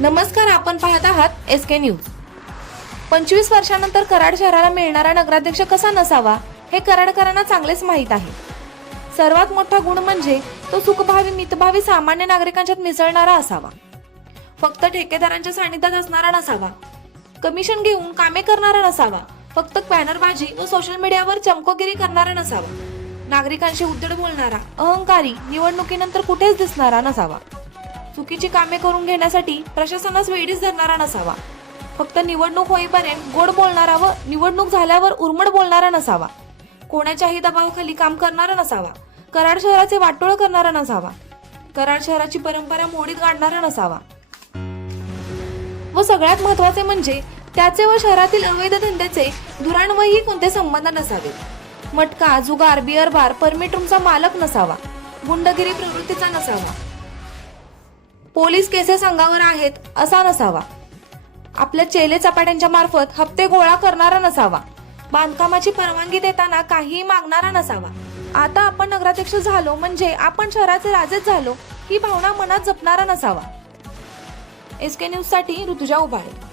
नमस्कार आपण पाहत आहात एस के न्यूज पंचवीस वर्षानंतर कराड शहराला मिळणारा नगराध्यक्ष कसा नसावा हे कराडकरांना चांगलेच माहीत आहे. सर्वात मोठा गुण म्हणजे तो सुखभावी मितभावी सामान्य नागरिकांच्यात मिसळणारा असावा. फक्त ठेकेदारांच्या सानिध्यात असणारा नसावा. कमिशन घेऊन कामे करणारा नसावा. फक्त बॅनरबाजी व सोशल मीडियावर चमकोगिरी करणारा नसावा. नागरिकांशी उद्धड बोलणारा अहंकारी निवडणुकीनंतर कुठेच दिसणारा नसावा. चुकीची कामे करून घेण्यासाठी प्रशासनास वेळीच धरणारा नसावा. फक्त निवडणूक होईपर्यंत गोड बोलणारा व निवडणूक झाल्यावर उर्मड बोलणारा नसावा. कोणाच्याही दबावाखाली काम करणारा नसावा. कराड शहराचे वाटोळ करणारा नसावा. कराड शहराची परंपरा मोडीत काढणारा नसावा. व सगळ्यात महत्त्वाचे म्हणजे त्याचे व शहरातील अवैध धंद्याचे धुराणवही कोणते संबंध नसावे. मटका जुगार बिअर बार परमिट रूमचा मालक नसावा. गुंडगिरी प्रवृत्तीचा नसावा. पोलीस केसेस अंगावर आहेत असा नसावा. आपल्या चेले चपाट्यांच्या मार्फत हप्ते गोळा करणारा नसावा. बांधकामाची परवानगी देताना काहीही मागणारा नसावा. आता आपण नगराध्यक्ष झालो म्हणजे आपण शहराचे राजेच झालो ही भावना मनात जपणारा नसावा. एस के न्यूजसाठी ऋतुजा उभाळे.